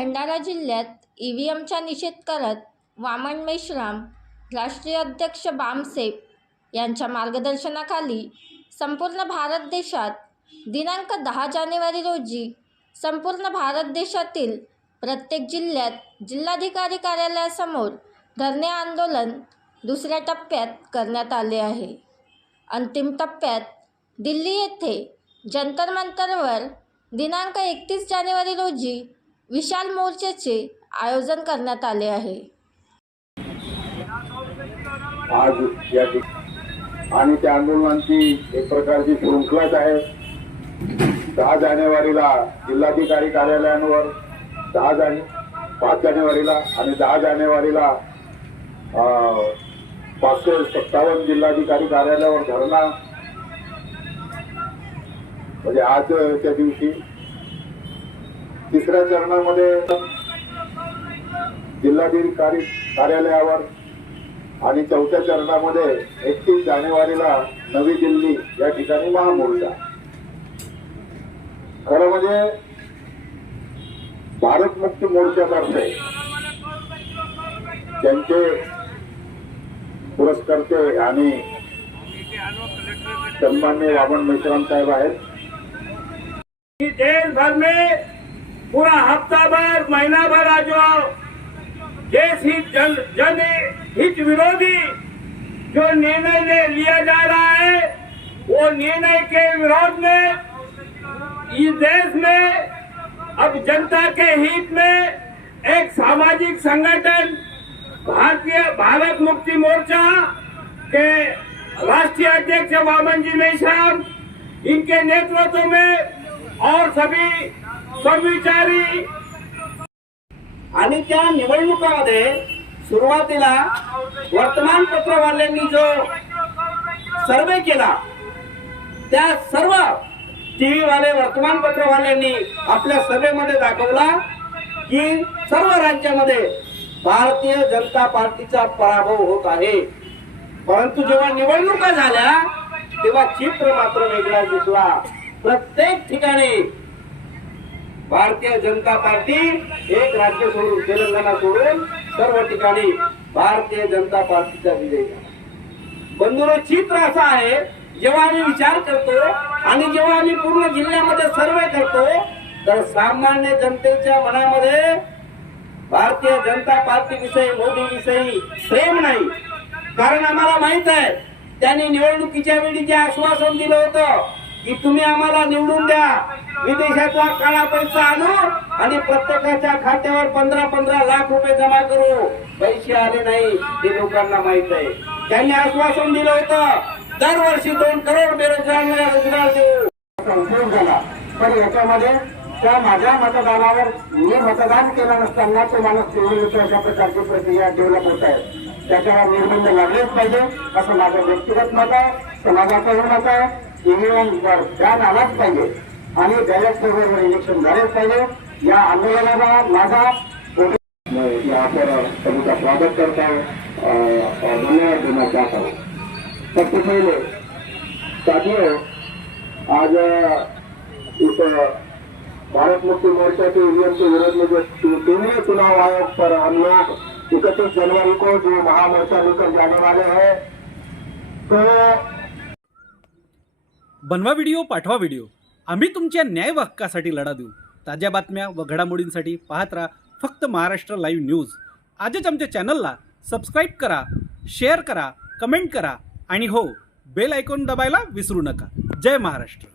भंडारा जिल्ह्यात ईव्हीएमचा निषेध करत वामन मेश्राम, राष्ट्रीय अध्यक्ष बामसेफ यांच्या मार्गदर्शनाखाली संपूर्ण भारत देशात दिनांक 10 जानेवारी रोजी संपूर्ण भारत देशातील प्रत्येक जिल्ह्यात जिल्हाधिकारी कार्यालयासमोर धरणे आंदोलन दुसऱ्या टप्प्यात करण्यात आले आहे। अंतिम टप्प्यात दिल्ली येथे जंतर मंतरवर दिनांक 31 जानेवारी रोजी विशाल मोर्चाचे आयोजन करण्यात आले आहे। आज या आणि त्या आंदोलनाची एक प्रकारची शृंखलाच आहे। 10 जानेवारीला जिल्हाधिकारी कार्यालयांवर 5 जानेवारीला आणि 10 जानेवारीला 557 जिल्हाधिकारी कार्यालयावर धरणा, म्हणजे आजच्या दिवशी तिसऱ्या चरणामध्ये जिल्हाधिकारी कार्यालयावर आणि चौथ्या चरणामध्ये 31 जानेवारीला नवी दिल्ली या ठिकाणी महामोर्चा। खरं म्हणजे भारत मुक्ती मोर्चातर्फे त्यांचे पुरस्कर्ते आणि सन्माननीय वामन मेश्राम साहेब आहेत। देश भर में पूरा हफ्ता भर महीना भर आज देश हित जन हित विरोधी जो निर्णय लिया जा रहा है, वो निर्णय के विरोध में इस देश में अब जनता के हित में एक सामाजिक संगठन भारत मुक्ति मोर्चा के राष्ट्रीय अध्यक्ष वामन जी मेश्राम, इनके नेतृत्व में और सभी समविचारी आणि त्या निवडणुकामध्ये सुरुवातीला वर्तमानपत्रवाल्यांनी जो सर्वे केला, त्या सर्व टीव्ही वाले वर्तमानपत्रवाल्यांनी आपल्या सभेमध्ये दाखवला की सर्व राज्यामध्ये भारतीय जनता पार्टीचा पराभव होत आहे। परंतु जेव्हा निवडणुका झाल्या तेव्हा चित्र मात्र वेगळा दिसला। प्रत्येक ठिकाणी भारतीय जनता पार्टी एक राज्य सोडून तेलंगणा सोडून सर्व ठिकाणी भारतीय जनता पार्टीचा विजय झाला। बंधूंनो, चित्र असं आहे, जेव्हा आम्ही विचार करतो आणि जेव्हा आम्ही पूर्ण जिल्ह्यामध्ये सर्वे करतो तर सामान्य जनतेच्या मनामध्ये भारतीय जनता पार्टी विषयी, मोदी विषयी प्रेम नाही। कारण आम्हाला माहित आहे त्यांनी निवडणुकीच्या वेळी जे आश्वासन दिलं होतं की तुम्ही आम्हाला निवडून द्या, विदेशातला काळा पैसा आणू आणि प्रत्येकाच्या खात्यावर 15-15 लाख रुपये जमा करू, पैसे आले नाही हे लोकांना माहित आहे। त्यांनी आश्वासन दिलं होतं दरवर्षी 2 करोड बेरोजगारांना रोजगार देऊ। उपयोग झाला, पण याच्यामध्ये त्या माझ्या मतदानावर मी मतदान केलं नसताना तो माणूस निवडून येतो अशा प्रकारची प्रक्रिया डेव्हलप होत आहे। त्याच्यावर निर्बंध लागलेच पाहिजे असं माझं व्यक्तिगत मत आहे, समाजाचंही मत आहे। ईव्हीएमवर बॅन आलाच पाहिजे आणि बॅलेट पेपरवर इलेक्शन झालेच पाहिजे। या आंदोलनाला माझा यहाँ पर सभी का स्वागत करता हूँ और धन्यवाद देना चाहता हूँ। सबसे पहले साथियों, आज इस भारत मुक्ति मोर्चा के ईवीएम के विरोध में जो केंद्रीय चुनाव आयोग पर हम लोग 31 जनवरी को जो महामोर्चा लेकर जाने वाले हैं, तो बनवा व्हिडिओ, पाठवा व्हिडिओ, आम्ही तुमच्या न्याय हक्कासाठी लढा देऊ। ताज्या बातम्या व घडामोडींसाठी पाहत राहा फक्त महाराष्ट्र लाईव्ह न्यूज। आजच आमच्या चॅनलला सबस्क्राईब करा, शेअर करा, कमेंट करा आणि हो, बेल आयकॉन दबायला विसरू नका। जय महाराष्ट्र।